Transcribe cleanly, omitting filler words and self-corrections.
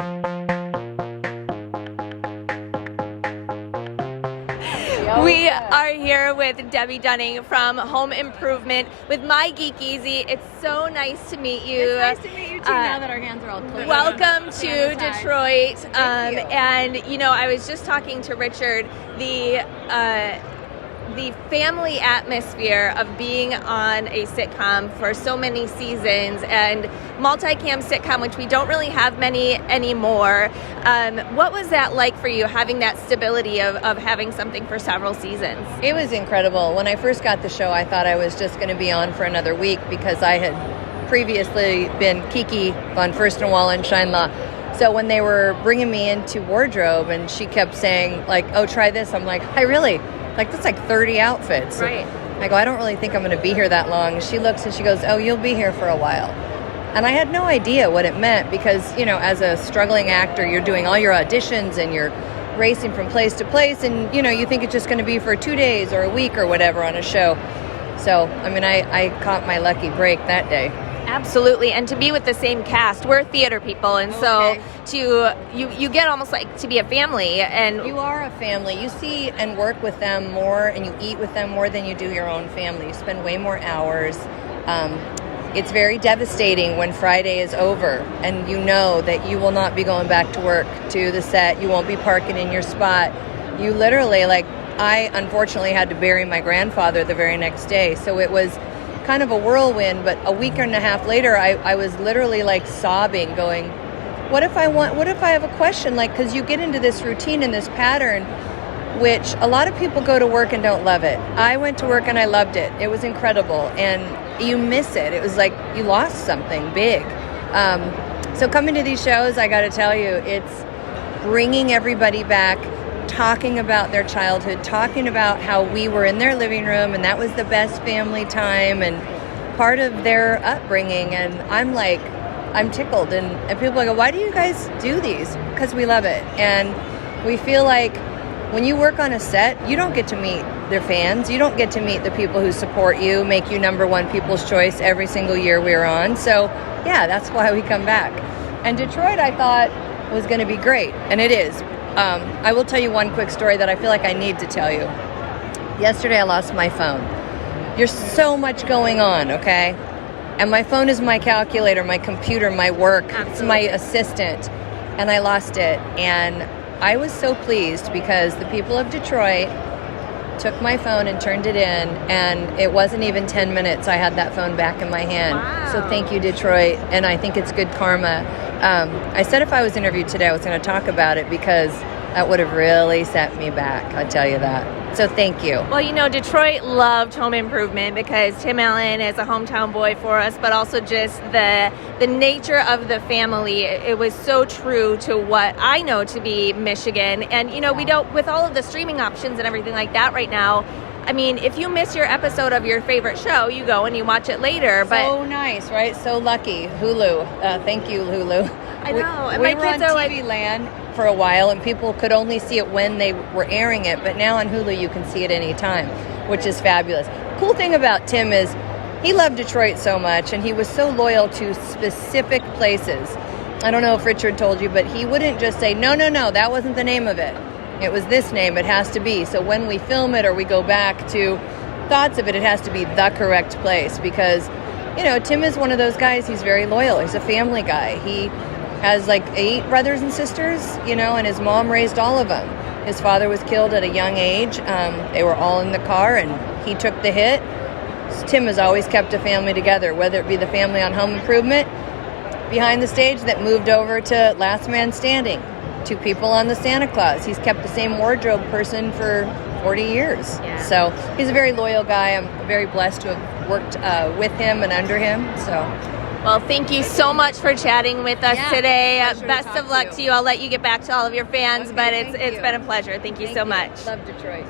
We are here with Debbe Dunning from Home Improvement with My Geek Easy. It's so nice to meet you. It's nice to meet you too, now that our hands are all clean. Welcome to Detroit. Thank you. And I was just talking to Richard, the family atmosphere of being on a sitcom for so many seasons and multicam sitcom, which we don't really have many anymore. What was that like for you, having that stability of having something for several seasons? It was incredible. When I first got the show, I thought I was just going to be on for another week because I had previously been Kiki on First and Wall and Shine Law. So when they were bringing me into wardrobe and she kept saying, like, oh, try this, I'm like, that's like 30 outfits. Right. I go, I don't really think I'm going to be here that long. She looks and she goes, oh, you'll be here for a while. And I had no idea what it meant because, as a struggling actor, you're doing all your auditions and you're racing from place to place. And, you think it's just going to be for 2 days or a week or whatever on a show. So, I caught my lucky break that day. Absolutely, and to be with the same cast, we're theater people, and so you get almost like to be a family, and you are a family. You see and work with them more, and you eat with them more than you do your own family. You spend way more hours. It's very devastating when Friday is over, and you know that you will not be going back to work to the set. You won't be parking in your spot. You literally, I unfortunately had to bury my grandfather the very next day, so it was kind of a whirlwind. But a week and a half later, I was literally sobbing, going, what if I have a question? Because you get into this routine and this pattern, which a lot of people go to work and don't love it. I went to work and I loved it. It was incredible. And you miss it. It was like you lost something big. So coming to these shows, I got to tell you, it's bringing everybody back, talking about their childhood, talking about how we were in their living room and that was the best family time and part of their upbringing. And I'm tickled. And people go, why do you guys do these? Because we love it. And we feel like when you work on a set, you don't get to meet their fans. You don't get to meet the people who support you, make you number one people's choice every single year we're on. So yeah, that's why we come back. And Detroit, I thought, was going to be great. And it is. I will tell you one quick story that I feel like I need to tell you. Yesterday I lost my phone. There's so much going on, okay? And my phone is my calculator, my computer, my work. Absolutely. It's my assistant. And I lost it. And I was so pleased because the people of Detroit took my phone and turned it in, and it wasn't even 10 minutes I had that phone back in my hand. Wow. So thank you, Detroit, and I think it's good karma. I said if I was interviewed today I was going to talk about it because that would have really set me back, I'll tell you that. So thank you. Well, Detroit loved Home Improvement because Tim Allen is a hometown boy for us, but also just the nature of the family. It was so true to what I know to be Michigan. And, we don't, with all of the streaming options and everything like that right now, if you miss your episode of your favorite show, you go and you watch it later. So nice, right? So lucky. Hulu. Thank you, Hulu. I know. And we my were kids on are TV Land for a while, and people could only see it when they were airing it. But now on Hulu, you can see it anytime, which is fabulous. Cool thing about Tim is he loved Detroit so much, and he was so loyal to specific places. I don't know if Richard told you, but he wouldn't just say, no, that wasn't the name of it. It was this name, it has to be. So when we film it or we go back to thoughts of it, it has to be the correct place because, Tim is one of those guys, he's very loyal. He's a family guy. He has 8 brothers and sisters, and his mom raised all of them. His father was killed at a young age. They were all in the car and he took the hit. So Tim has always kept a family together, whether it be the family on Home Improvement, behind the stage that moved over to Last Man Standing, 2 people on the Santa Claus. He's kept the same wardrobe person for 40 years. Yeah. So he's a very loyal guy. I'm very blessed to have worked with him and under him. So. Well, thank you so much for chatting with us today. Best of luck to to you. I'll let you get back to all of your fans, Okay, but thank it's you. been a pleasure. Thank you so much. Love Detroit.